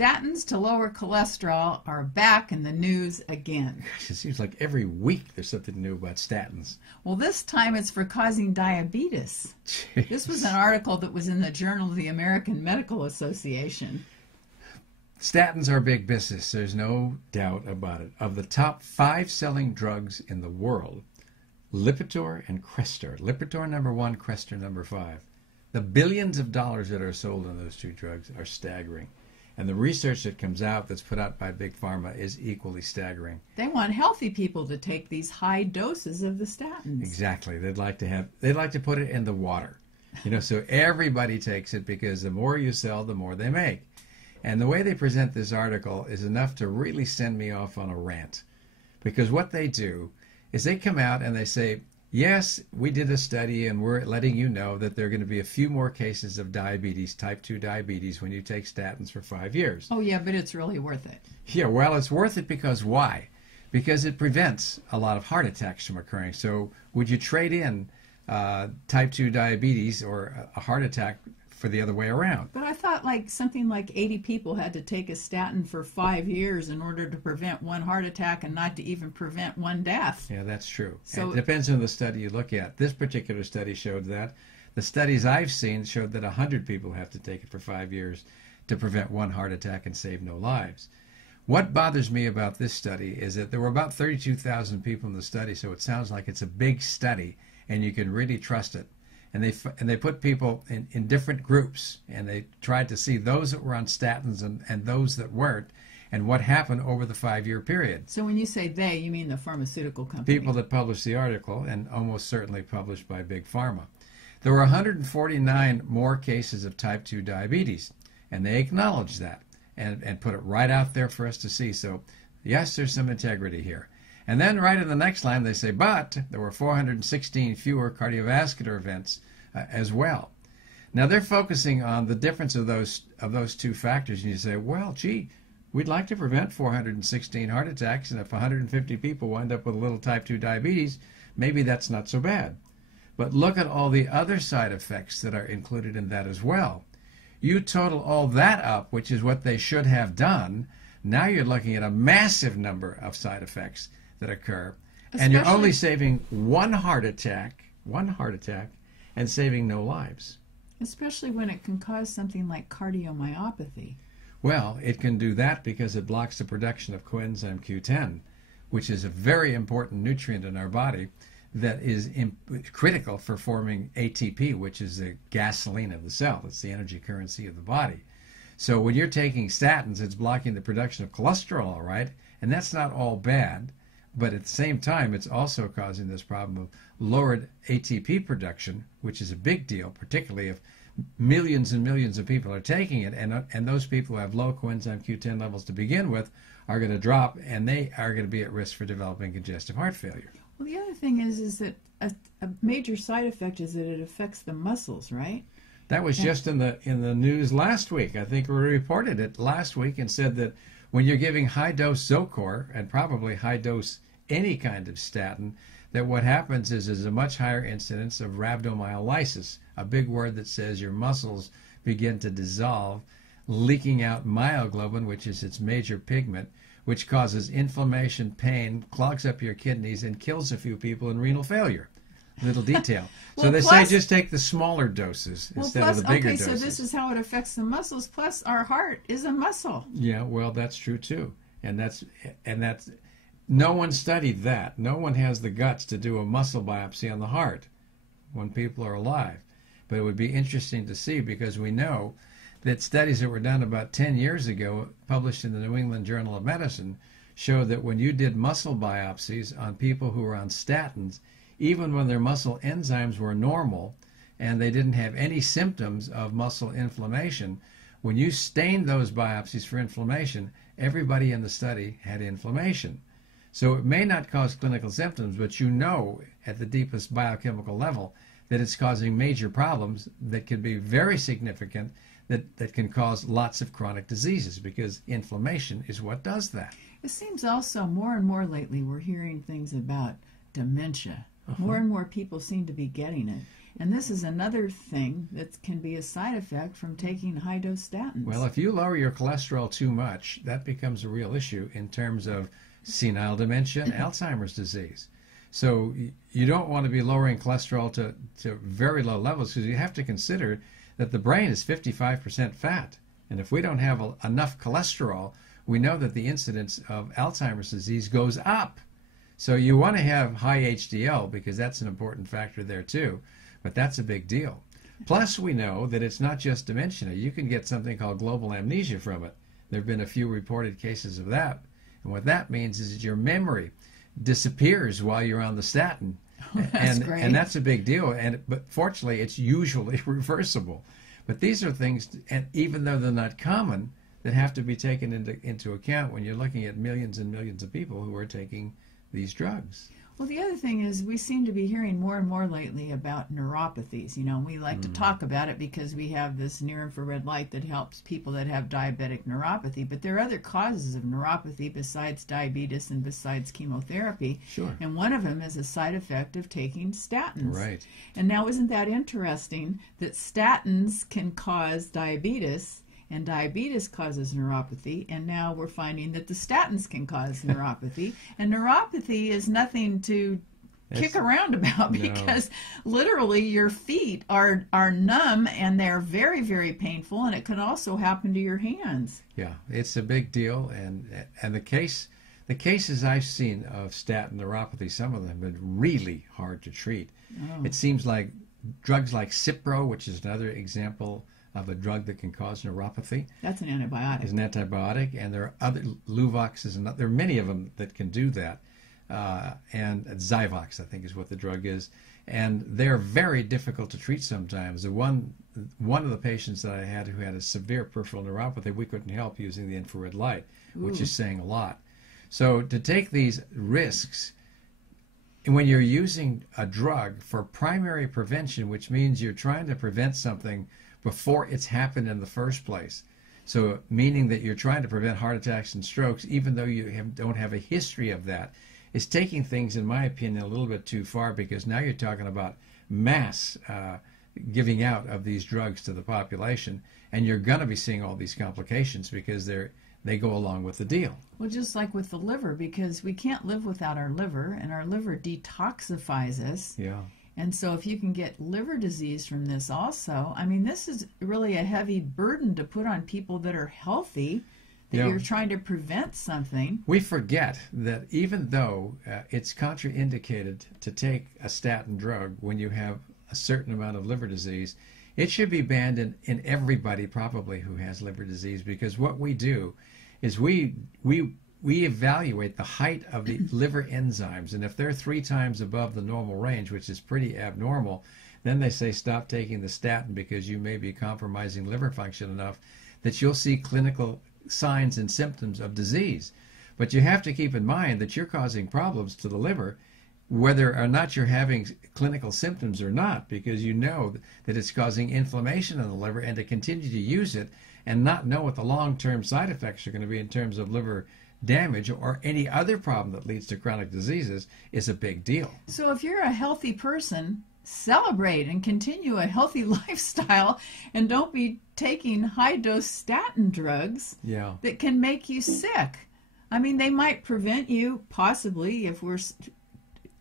Statins to lower cholesterol are back in the news again. Gosh, it seems like every week there's something new about statins. Well, this time it's for causing diabetes. Jeez. This was an article that was in the Journal of the American Medical Association. Statins are big business. There's no doubt about it. Of the top 5 selling drugs in the world, Lipitor and Crestor. Lipitor number 1, Crestor number 5. The billions of dollars that are sold on those 2 drugs are staggering. And the research that comes out that's put out by Big Pharma is equally staggering. They want healthy people to take these high doses of the statins. Exactly. They'd like to put it in the water. So everybody takes it because the more you sell, the more they make. And the way they present this article is enough to really send me off on a rant. Because what they do is they come out and they say, yes, we did a study and we're letting you know that there are going to be a few more cases of diabetes, type 2 diabetes, when you take statins for 5 years. Oh, yeah, but it's really worth it. Yeah, well, it's worth it because why? Because it prevents a lot of heart attacks from occurring. So would you trade in type 2 diabetes or a heart attack for the other way around? But I thought something like 80 people had to take a statin for 5 years in order to prevent 1 heart attack and not to even prevent 1 death. Yeah, that's true. So and it depends on the study you look at. This particular study showed that. The studies I've seen showed that 100 people have to take it for 5 years to prevent 1 heart attack and save no lives. What bothers me about this study is that there were about 32,000 people in the study, so it sounds like it's a big study and you can really trust it. And they put people in different groups, and they tried to see those that were on statins and those that weren't, and what happened over the 5-year period. So when you say they, you mean the pharmaceutical company? People that published the article, and almost certainly published by Big Pharma. There were 149 more cases of type 2 diabetes, and they acknowledged that and put it right out there for us to see. So yes, there's some integrity here. And then right in the next line they say, but there were 416 fewer cardiovascular events as well. Now they're focusing on the difference of those 2 factors, and you say, well, gee, we'd like to prevent 416 heart attacks, and if 150 people wind up with a little type 2 diabetes, maybe that's not so bad. But look at all the other side effects that are included in that as well. You total all that up, which is what they should have done. Now you're looking at a massive number of side effects that occur, and you're only saving 1 heart attack, and saving no lives. Especially when it can cause something like cardiomyopathy. Well, it can do that because it blocks the production of coenzyme Q10, which is a very important nutrient in our body that is critical for forming ATP, which is the gasoline of the cell. It's the energy currency of the body. So when you're taking statins, it's blocking the production of cholesterol, all right, and that's not all bad. But at the same time, it's also causing this problem of lowered ATP production, which is a big deal, particularly if millions and millions of people are taking it, and those people who have low coenzyme Q10 levels to begin with are going to drop, and they are going to be at risk for developing congestive heart failure. Well, the other thing is that a major side effect is that it affects the muscles, right? That was just in the news last week. I think we reported it last week and said that when you're giving high-dose Zocor, and probably high-dose any kind of statin, that what happens is a much higher incidence of rhabdomyolysis, a big word that says your muscles begin to dissolve, leaking out myoglobin, which is its major pigment, which causes inflammation, pain, clogs up your kidneys, and kills a few people in renal failure. Little detail. Well, so they say just take the smaller doses instead of the bigger doses. Okay, so this is how it affects the muscles. Plus, our heart is a muscle. Yeah, well, that's true too, and that's no one studied that. No one has the guts to do a muscle biopsy on the heart when people are alive. But it would be interesting to see, because we know that studies that were done about 10 years ago, published in the New England Journal of Medicine, showed that when you did muscle biopsies on people who were on statins, even when their muscle enzymes were normal and they didn't have any symptoms of muscle inflammation, when you stained those biopsies for inflammation, everybody in the study had inflammation. So it may not cause clinical symptoms, but you know at the deepest biochemical level that it's causing major problems that can be very significant, that can cause lots of chronic diseases, because inflammation is what does that. It seems also more and more lately we're hearing things about dementia. More and more people seem to be getting it. And this is another thing that can be a side effect from taking high-dose statins. Well, if you lower your cholesterol too much, that becomes a real issue in terms of senile dementia and Alzheimer's disease. So you don't want to be lowering cholesterol to very low levels, because you have to consider that the brain is 55% fat. And if we don't have enough cholesterol, we know that the incidence of Alzheimer's disease goes up. So you want to have high HDL, because that's an important factor there too. But that's a big deal. Plus, we know that it's not just dementia. You can get something called global amnesia from it. There have been a few reported cases of that. And what that means is that your memory disappears while you're on the statin. That's great. And that's a big deal. But fortunately, it's usually reversible. But these are things, and even though they're not common, that have to be taken into account when you're looking at millions and millions of people who are taking these drugs. Well, the other thing is we seem to be hearing more and more lately about neuropathies. You know, we like to talk about it because we have this near-infrared light that helps people that have diabetic neuropathy. But there are other causes of neuropathy besides diabetes and besides chemotherapy. Sure. And one of them is a side effect of taking statins. Right. And now, isn't that interesting that statins can cause diabetes, and diabetes causes neuropathy, and now we're finding that the statins can cause neuropathy. And neuropathy is nothing to kick around about, because literally your feet are numb, and they're very, very painful, and it can also happen to your hands. Yeah, it's a big deal, and the cases I've seen of statin neuropathy, some of them have been really hard to treat. Oh. It seems like drugs like Cipro, which is another example of a drug that can cause neuropathy. That's an antibiotic. Is an antibiotic, and there are other Luvox there are many of them that can do that, and Zyvox, I think, is what the drug is, and they're very difficult to treat sometimes. One of the patients that I had who had a severe peripheral neuropathy, we couldn't help using the infrared light, which is saying a lot. So to take these risks, when you're using a drug for primary prevention, which means you're trying to prevent something before it's happened in the first place. So meaning that you're trying to prevent heart attacks and strokes, even though you don't have a history of that, is taking things, in my opinion, a little bit too far, because now you're talking about mass giving out of these drugs to the population, and you're going to be seeing all these complications because they go along with the deal. Well, just like with the liver, because we can't live without our liver, and our liver detoxifies us. Yeah. And so if you can get liver disease from this also, I mean, this is really a heavy burden to put on people that are healthy, that you're trying to prevent something. We forget that even though it's contraindicated to take a statin drug when you have a certain amount of liver disease, it should be banned in everybody probably who has liver disease, because what we do is we evaluate the height of the liver enzymes, and if they're 3 times above the normal range, which is pretty abnormal, then they say stop taking the statin, because you may be compromising liver function enough that you'll see clinical signs and symptoms of disease. But you have to keep in mind that you're causing problems to the liver, whether or not you're having clinical symptoms or not, because you know that it's causing inflammation in the liver, and to continue to use it and not know what the long-term side effects are going to be in terms of liver damage or any other problem that leads to chronic diseases is a big deal. So if you're a healthy person, celebrate and continue a healthy lifestyle, and don't be taking high-dose statin drugs that can make you sick. I mean, they might prevent you, possibly, if we're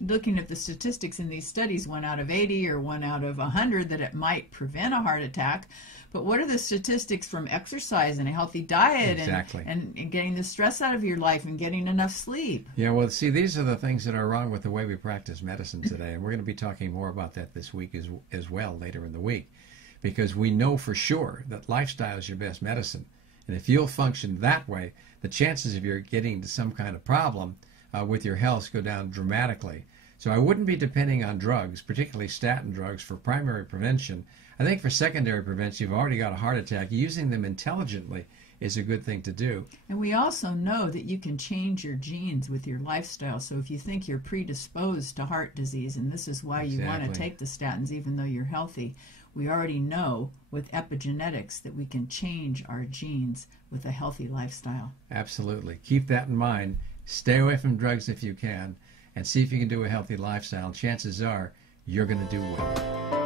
looking at the statistics in these studies, 1 out of 80 or 1 out of 100, that it might prevent a heart attack. But what are the statistics from exercise and a healthy diet and getting the stress out of your life and getting enough sleep? Yeah, well, see, these are the things that are wrong with the way we practice medicine today. And we're going to be talking more about that this week as well, later in the week, because we know for sure that lifestyle is your best medicine. And if you'll function that way, the chances of you getting to some kind of problem with your health go down dramatically. So I wouldn't be depending on drugs, particularly statin drugs, for primary prevention. I think for secondary prevention, you've already got a heart attack. Using them intelligently is a good thing to do. And we also know that you can change your genes with your lifestyle. So if you think you're predisposed to heart disease, and this is why you want to take the statins even though you're healthy, we already know with epigenetics that we can change our genes with a healthy lifestyle. Absolutely. Keep that in mind. Stay away from drugs if you can, and see if you can do a healthy lifestyle. Chances are you're going to do well.